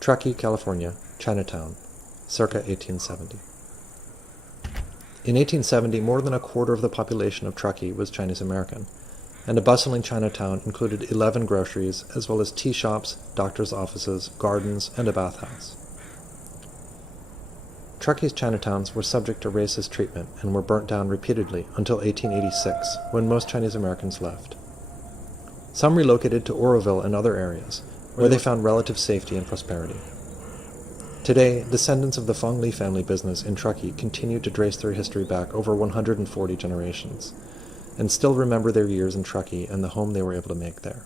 Truckee, California, Chinatown, circa 1870. In 1870, more than a quarter of the population of Truckee was Chinese American, and a bustling Chinatown included 11 groceries, as well as tea shops, doctors' offices, gardens, and a bathhouse. Truckee's Chinatowns were subject to racist treatment and were burnt down repeatedly until 1886, when most Chinese Americans left. Some relocated to Oroville and other areas, where they found relative safety and prosperity. Today, descendants of the Fong Li family business in Truckee continue to trace their history back over 140 generations, and still remember their years in Truckee and the home they were able to make there.